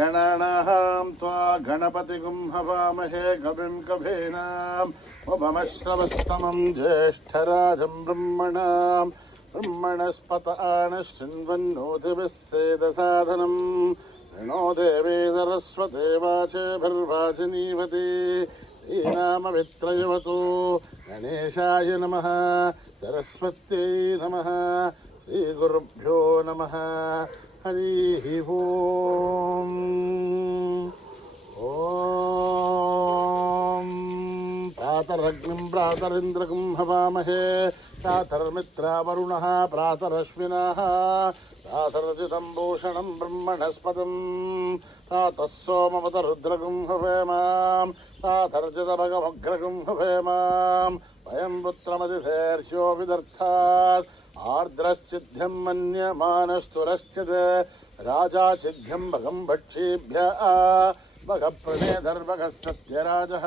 गणानां त्वा गणपतिगुं हवामहे कविं कवीनाम् उपमश्रवस्तमं ज्येष्ठराजं ब्रह्मणस्पत आनशृण्वन्नोतिभिः सेदसाधनं नो देवी सरस्वती वाचेभिर्वाचिनीवती श्रीनाममित्रयवतु गणेशाय नमः सरस्वत्यै नमः श्रीगुरुभ्यो नमः हरिः ओम् ॐ प्रातरग्निं प्रातरिन्द्रकं हवामहे प्रातर्मित्रावरुणः प्रातरश्विनः प्रातरजितं भूषणं ब्रह्मणस्पतं प्रातः सोमवतरुद्रगं हवेमां प्रातर्जितभगमग्रगं हवेमां वयं पुत्रमतिथेर्ष्यो विदर्थात् आर्द्रश्चिद्ध्यं मन्यमानस्तुरश्चित् राजा चिद्ध्यं भगं भक्षीभ्यः भगप्रणेधर्भगः सत्यराजः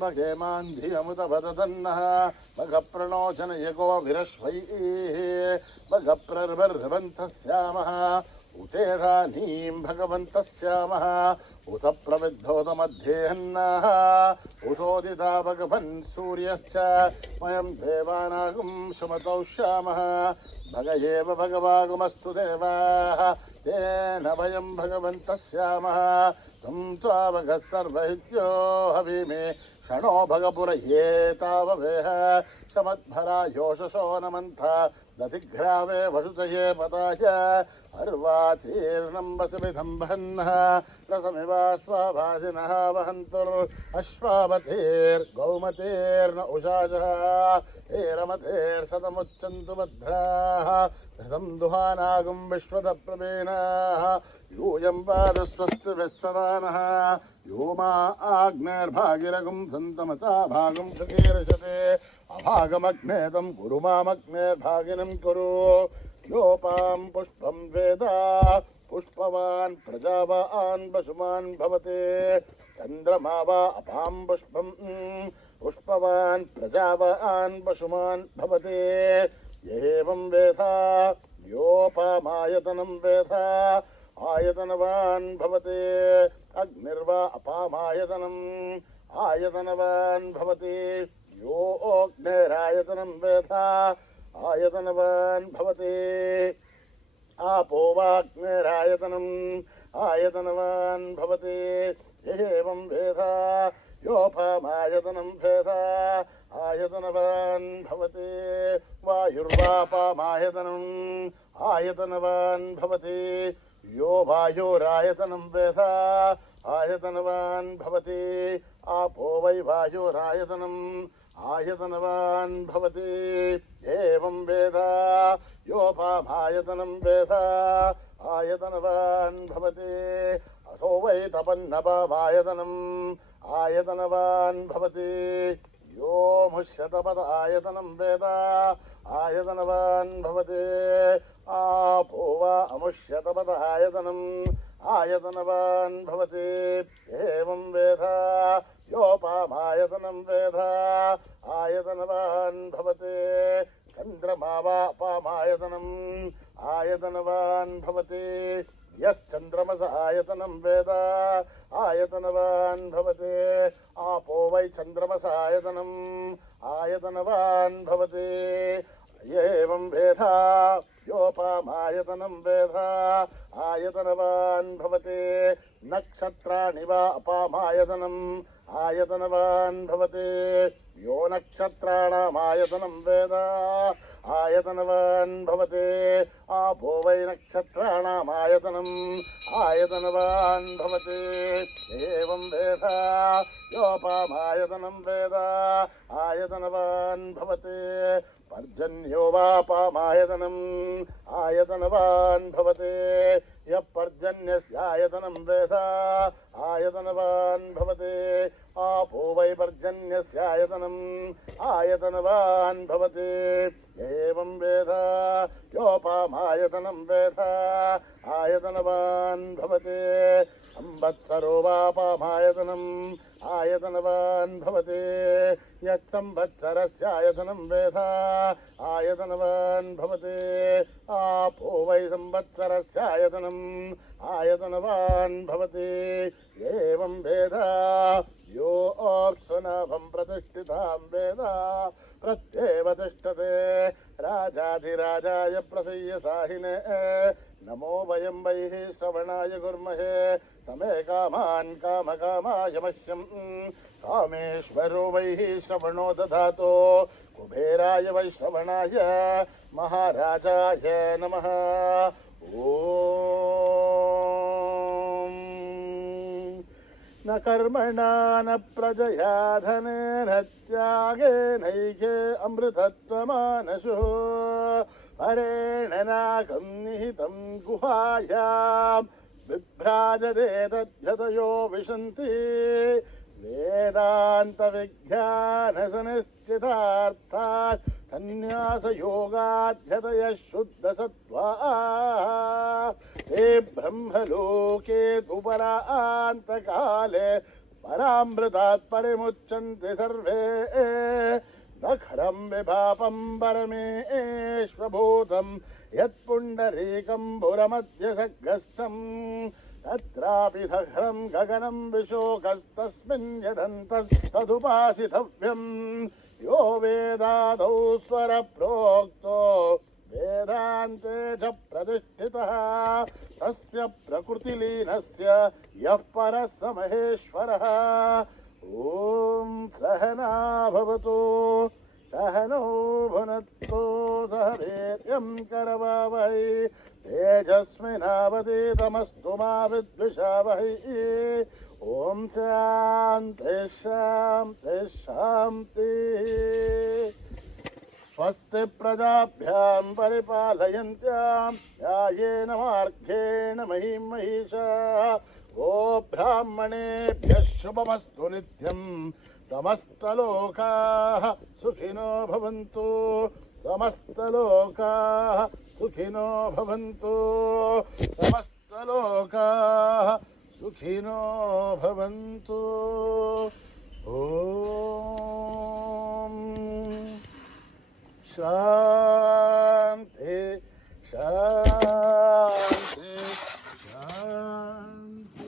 भगेमान् धियमुतपदतन्नः भगप्रणोचनयको विरश्वैः भगप्रर्भर्भवन्तः स्यामः उतेधानीं भगवन्तः स्यामः उत प्रविद्धोतमध्येहन्नाः उषोदिता भगवन् सूर्यश्च वयं देवानागं सुमतौ श्यामः भग एव भगवागमस्तु देवाः तेन वयं भगवन्तः स्यामः तं त्वा भगः सर्वहित्यो हविमे क्षणो भगपुरये ताववेह समद्भरा योषसो नमन्था दधिघ्रावे वसुतये पताय अर्वातीर्णं वसुमिधं वहन्नः रसमिवाश्वाभासिनः वहन्तुरश्वावतेर्गौमतेर्न उषाजः हेरमतेर्शतमुच्चन्तु भद्राः घृतं दुहानागं विश्वदप्रवीणाः यूयं पादस्वस्तिभिः सदानः यो मा आग्नेर्भागिरगं सन्तमता भागं सुकीर्षते अभागमग्नेतं कुरु मामग्नेर्भागिनं कुरु योपां पुष्पं वेदा पुष्पवान् प्रजावान् पशुमान् भवते चन्द्रमा वा अपां पुष्पं पुष्पवान् प्रजावान् पशुमान् भवते एवं वेदा योपामायतनं वेदा आयतनवान् भवते अग्निर्वा अपामायतनम् आयतनवान् भवति यो अग्निरायतनं वेदा आयतनवान् भवति आपो वाग्निरायतनम् आयतनवान् भवति एवं वेदा योपामायतनं वेदा आयतनवान् भवति वायुर्वापामायतनम् आयतनवान् भवति यो वायोरायतनं वेदा आयतनवान् भवति आपो वै वायोरायतनम् आयतनवान् भवति एवं वेदा योपामायतनं वेदा आयतनवान् भवति असो वै तपन्नपामायतनम् आयतनवान् भवति यो मुष्यतपद आयतनं वेदा आयतनवान् भवति आपो वा अमुष्यतपद आयतनम् आयतनवान् भवति एवं वेदा योपामायतनं वेदा आयतनवान् भवति चन्द्रमा वा अपामायतनम् आयतनवान् भवति यश्चन्द्रमस आयतनं वेदा आयतनवान् भवति आपो वै चन्द्रमस आयतनम् आयतनवान् भवति एवं वेदा योपामायतनं वेदा आयतनवान् भवति नक्षत्राणि वा अपामायतनम् आयतनवान् भवति यो नक्षत्राणामायतनं वेदा आयतनवान् भवति आपो वै नक्षत्राणामायतनम् आयतनवान् भवति एवं वेदा योपामायतनं वेदा आयतनवान् भवति पर्जन्यो वापामायतनम् आयतनवान् भवति यः पर्जन्यस्यायतनं वेदा आयतनवान् भवति आपो वै पर्जन्यस्यायतनम् आयतनवान् भवति एवं वेदा योपामायतनं वेदा आयतनवान् भवति संवत्सरो वापामायतनम् आयतनवान् भवति यत्संवत्सरस्यायतनं वेद आयतनवान् भवति आपो वै संवत्सरस्यायतनम् आयतनवान् भवति एवं वेद यो अप्सुनाभं प्रतिष्ठितां वेद प्रत्येव तिष्ठते राजाधिराजाय प्रसय्य साहिने नमो वयं वैः श्रवणाय कुर्महे समे कामान् कामकामाय मह्यं कामेश्वरो वैः श्रवणो दधातो कुबेराय वै श्रवणाय महाराजाय नमः। ॐ न कर्मणा न प्रजया धनेन त्यागेनैके अमृतत्वमानशो हरेण नाकं निहितं गुहायां बिभ्राजते तद्यतयो विशन्ति वेदान्तविज्ञानसनिश्चितार्थात् संन्यासयोगाध्यतयः शुद्धसत्त्वाः ते ब्रह्मलोके दुपरान्तकाले परामृतात् परिमुच्यन्ते सर्वे दखरं विभापं परमेश्वभूतं यत्पुण्डरीकम्बुरमध्यसग्रस्थं तत्रापि दखरं गगनं विशोकस्तस्मिन् यदन्तस्तदुपासितव्यं यो वेदादौ स्वरप्रोक्तो वेदान्ते च प्रतिष्ठितः तस्य प्रकृतिलीनस्य यः परः स महेश्वरः। ॐ सहना भवतु सहनौ भुनक्तु सह वीर्यं करवावहै तेजस्विनावधीतमस्तु मा विद्विषावहै। ॐ शान्ति शान्ति शान्तिः। स्वस्ति प्रजाभ्यां परिपालयन्त्यां न्यायेन मार्गेण महीं महिषाः गो ब्राह्मणेभ्यः शुभमस्तु नित्यं समस्तलोकाः सुखिनो भवन्तु समस्तलोकाः सुखिनो भवन्तु समस्तलोकाः सुखिनो भवन्तु। ॐ शान्ति शान्ति शान्ति।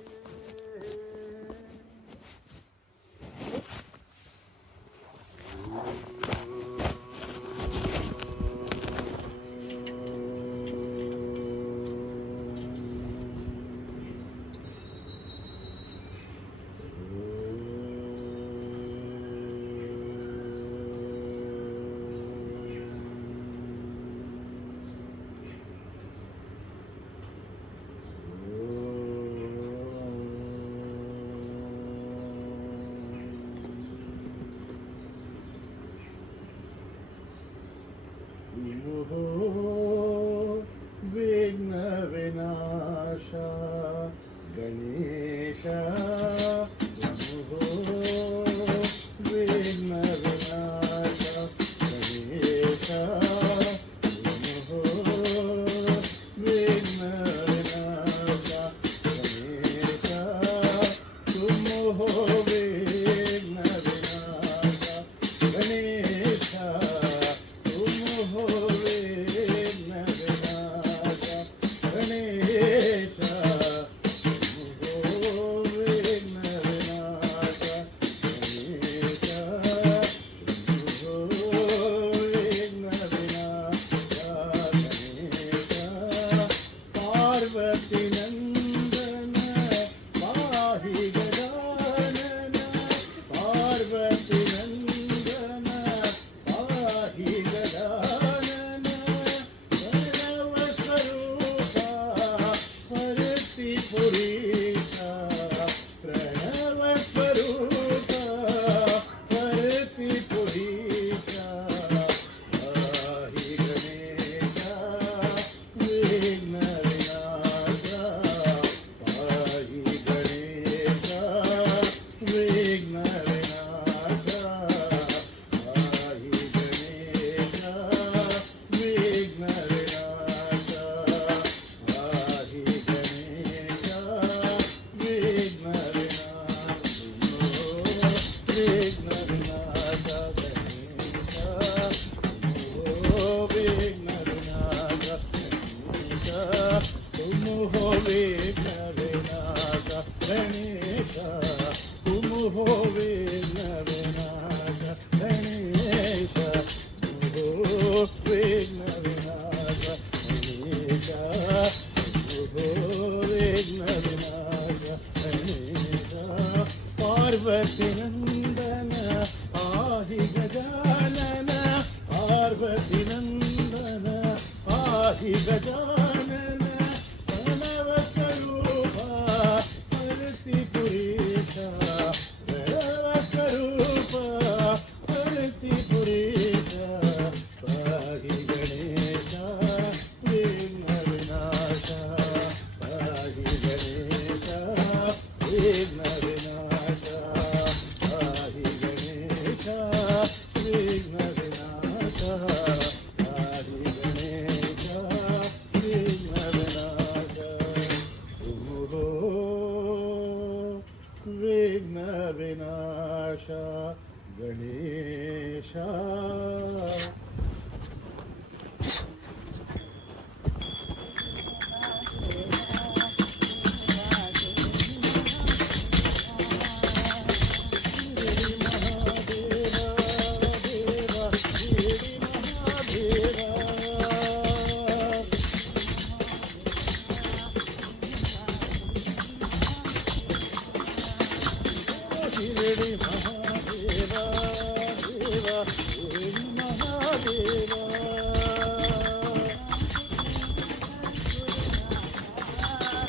विघ्न विनाश गणेश विघ्न विनाश गणेश विघ्न विनाश गणेश तुम हो विघ्न विनाश गणेश तुम हो गणेश पार्वती नंदन आहि गजानन पार्वती नंदन आहि गजानन प्रणव स्वरूपा परति पुरीशा प्रणव स्वरूपा परति पुरीशा पाहि गणेशा विघ्न विनाशा पाहि गणेशा विघ्न विनाशा पाहि गणेशा विघ्न विनाशा पाहि गणेशा विघ्न विनाशा तुम हो विघ्न विनाशा गणेशा. शिरडी महादेवा देवा शिरडी महादेवा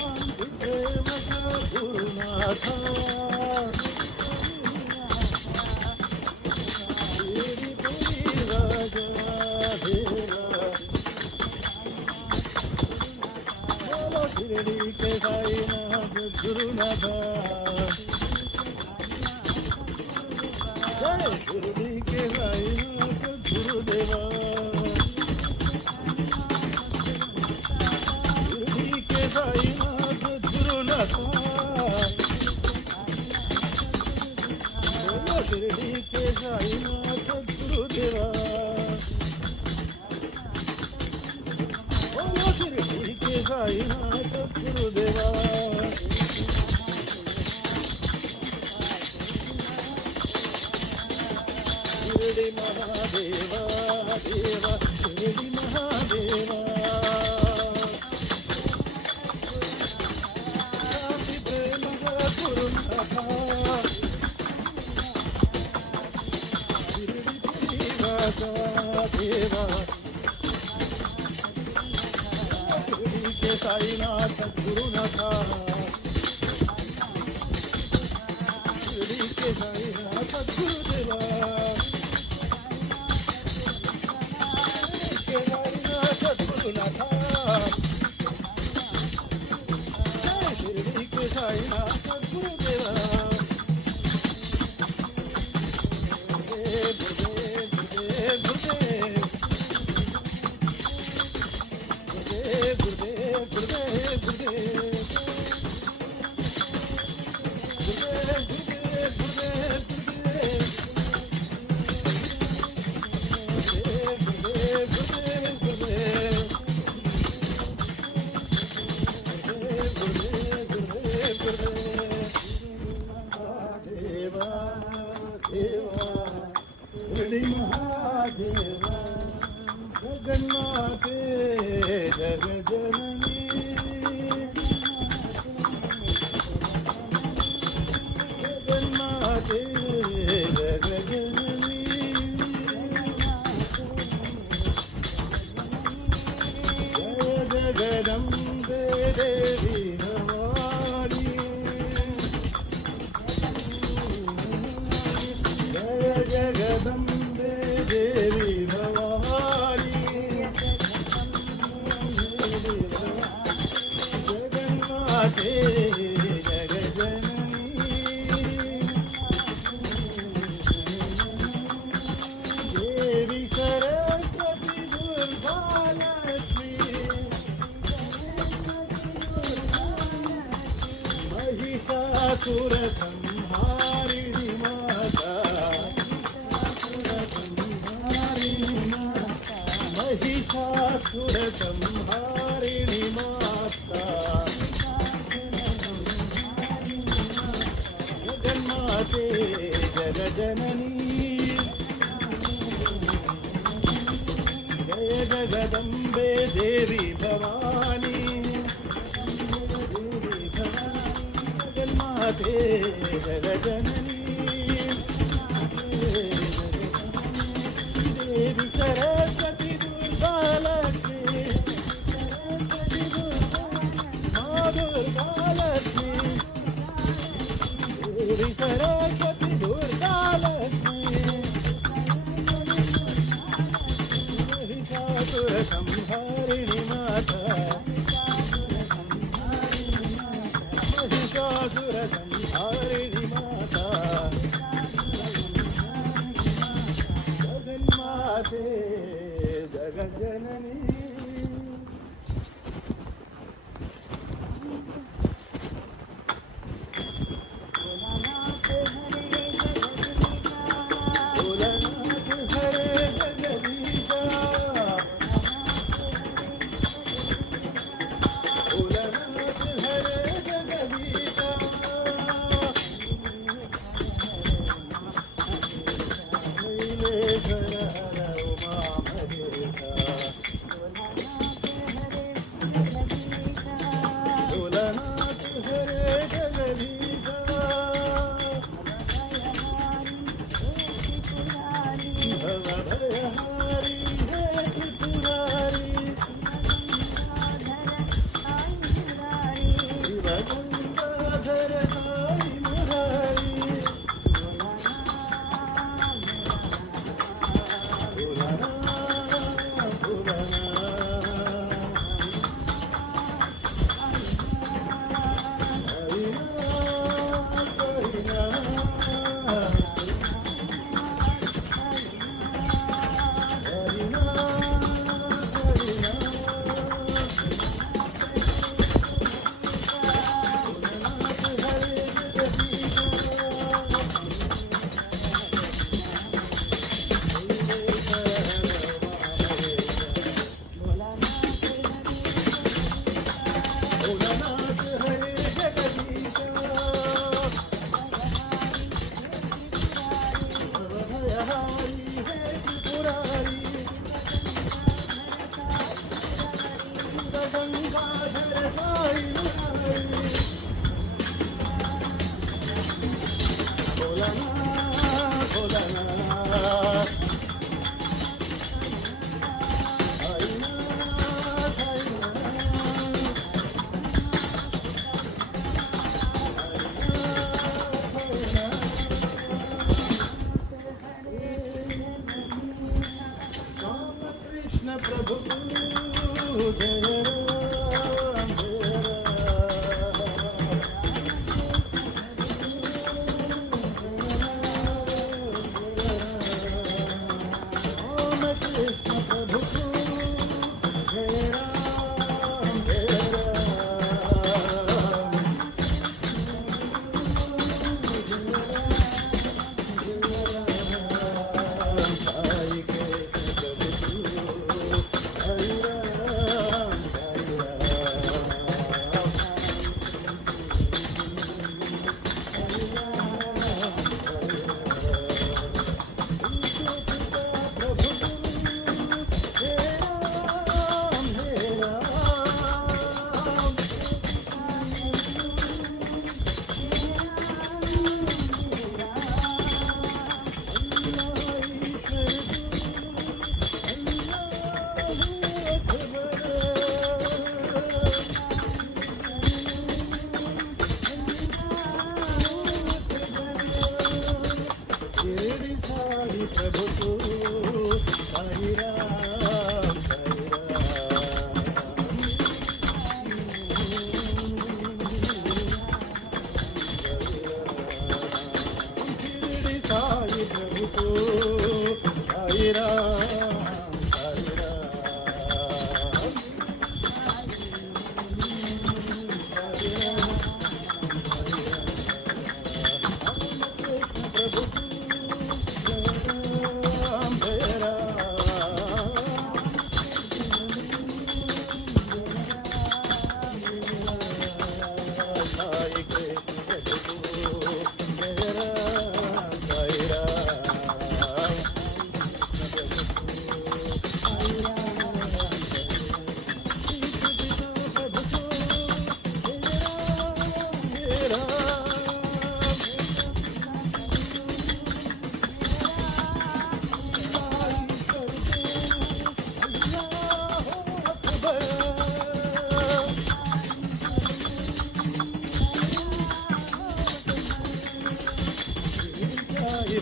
देवता गुरुनाथा शिरडी पुरी राजा देवा बोलो शिरडी के साईनाथ गुरुनाथा शिरडी के साईनाथ गुरुदेवा शिरडी के साईनाथ गुरुनाथा बोलो शिरडी के साईनाथ गुरुदेवा बोलो शिरडी के साईनाथ गुरुदेवा शिरडी महादेवा देवा शिरडी महादेवा शांती प्रेम गुरुनाथा शिरडी पुरी राजा देवा शिरडी के साईनाथ गुरुनाथा शिरडी के साईनाथ गुरुदेवा शिरडी के साईनाथ गुरुदेवा गुरुदेव गुरुदेव गुरुदेव गुरुदेव गुरुदेव गुरुदेव महादेवा जगन्नाथे जगजननी जगन्नाथे जगजननी जय जगदम्बे देवी भवानी जय जगदम्बे देवी भवानी जगन्नाथे जगजननी देवी सरस्वती दुर्गा लक्ष्मी महिषासुर संहारिणी माता महिषासुर संहारिणी माता जगन्नाथे जगजननी जय जगदम्बे देवी भवानी देवी भवानी जगन्माते जगजननी देवी सरस्वती दुर्गा लक्ष्मी माँ दुर्गा लक्ष्मी देवी सरस्वती दुर्गा लक्ष्मी महिषासुर संहारिणी माता महिषासुर संहारिणी माता जगन्माते जगज्जननी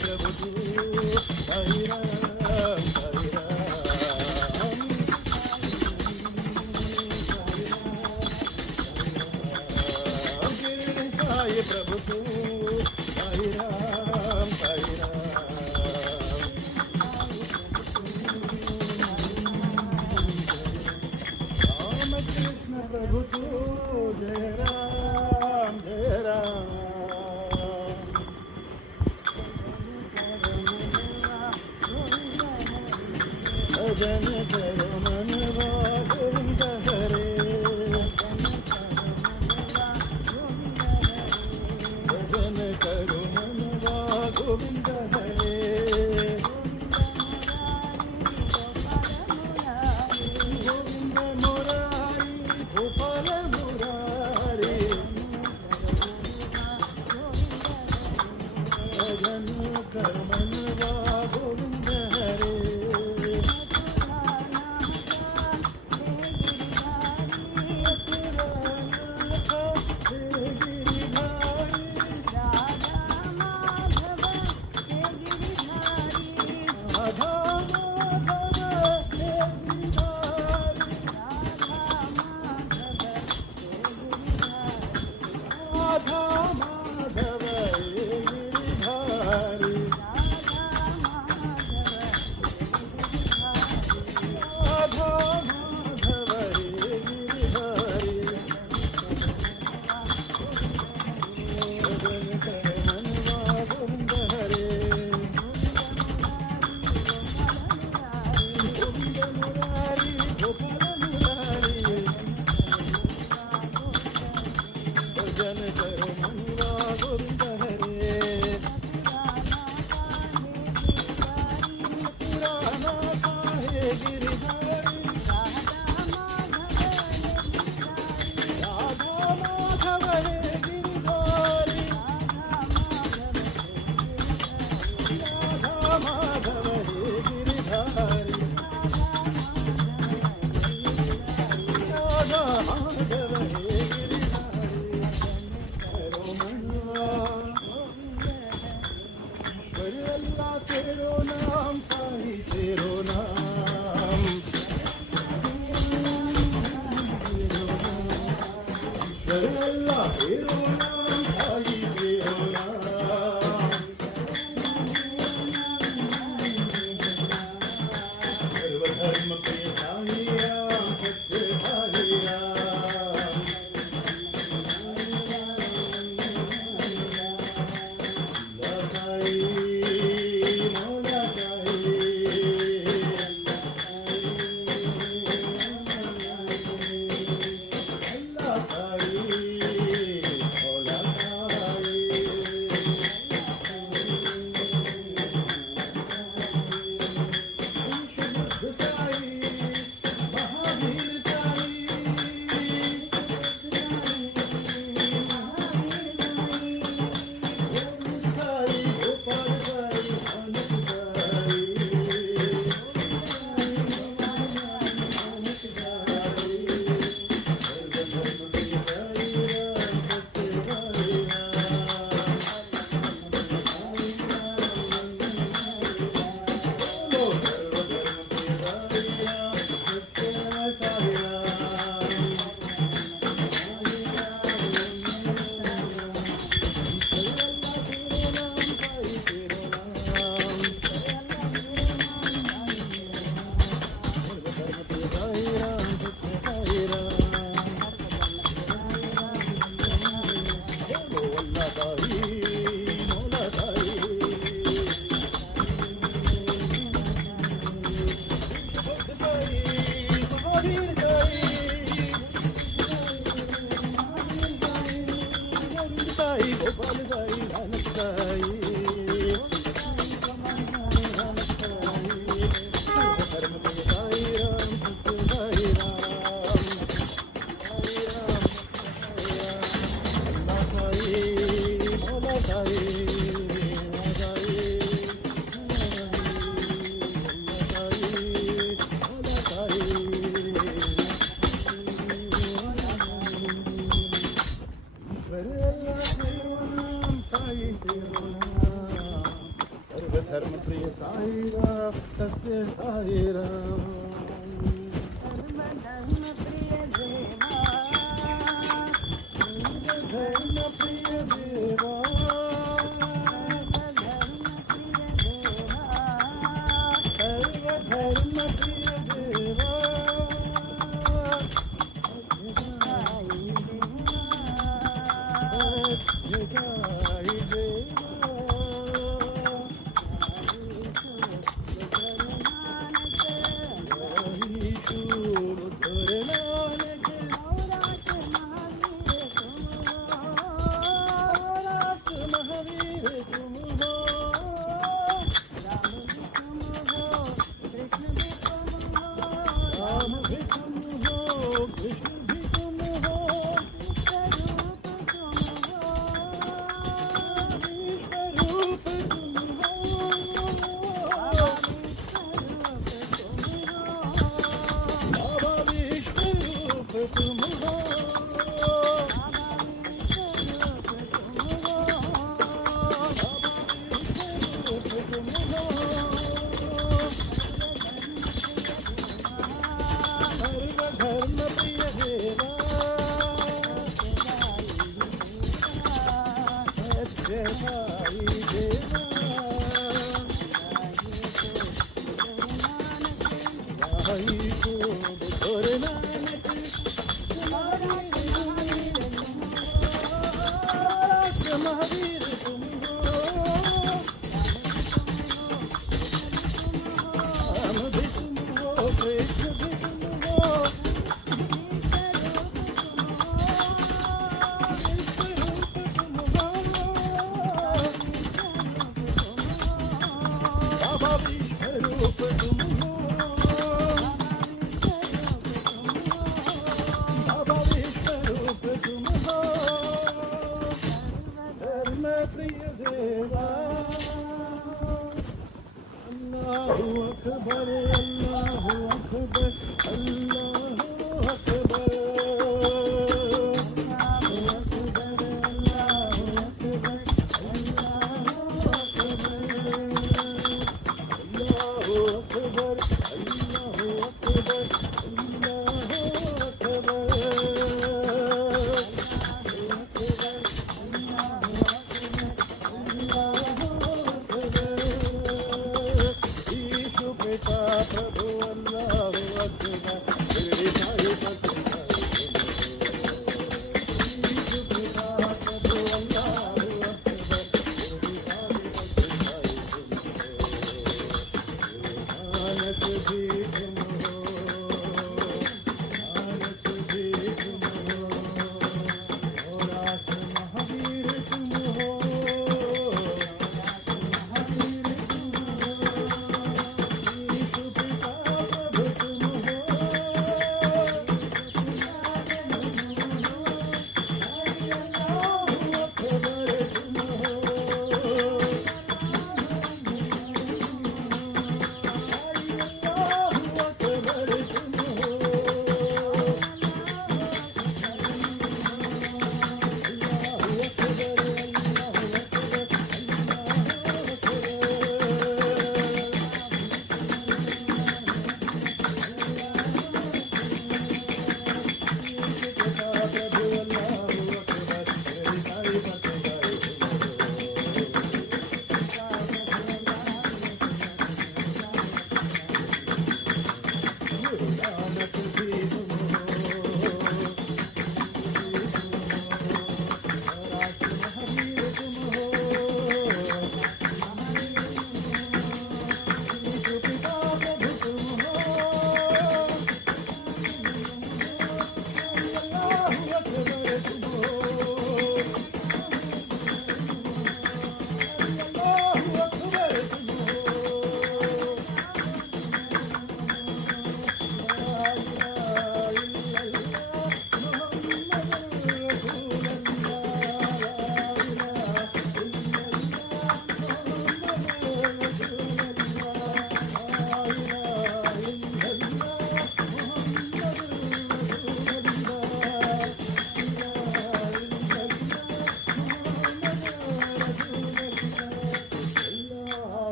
प्रभु तू साई राम साई राम गिरधारी प्रभु तू साई राम साई राम राम कृष्ण प्रभु तू जय राम जय राम भजन कर मनवा गोविंद हरे भजन करो मनवा गोविंद हरे गोविंद मुरारी गोपाल मुरारी भजन कर मनवा गोविंद हरे तेरो नाम साई तेरो नाम अल्लाह तेरो नाम साई तेरो नाम सर्वधर्म पे साई राम सत्य साई राम धर्मप्रिय साईराम सत्य साईराम धर्मप्रिय देवा सर्वधर्मप्रिय देवा जय महावीर तुम हो राम भी तुम हो कृष्ण भी तुम हो बाबा विश्वरूप तुम हो बाबा विश्वरूप तुम हो प्रिय देवा अल्लाहु अकबर अल्लाहु अकबर अल्लाहु अकबर प्रभु अल्लाहु अकबर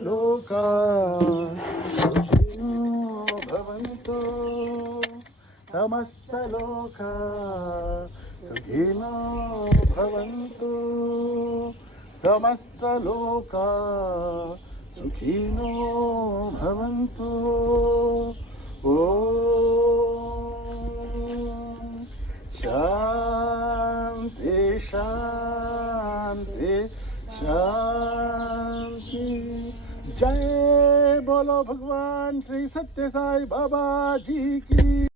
लोका सुखिनो भवन्तु समस्त लोका सुखिनो भवन्तु समस्त लोका सुखिनो भवन्तु ॐ शान्ति शान्ति शांति। जय बोलो भगवान श्री सत्य साई बाबा जी की।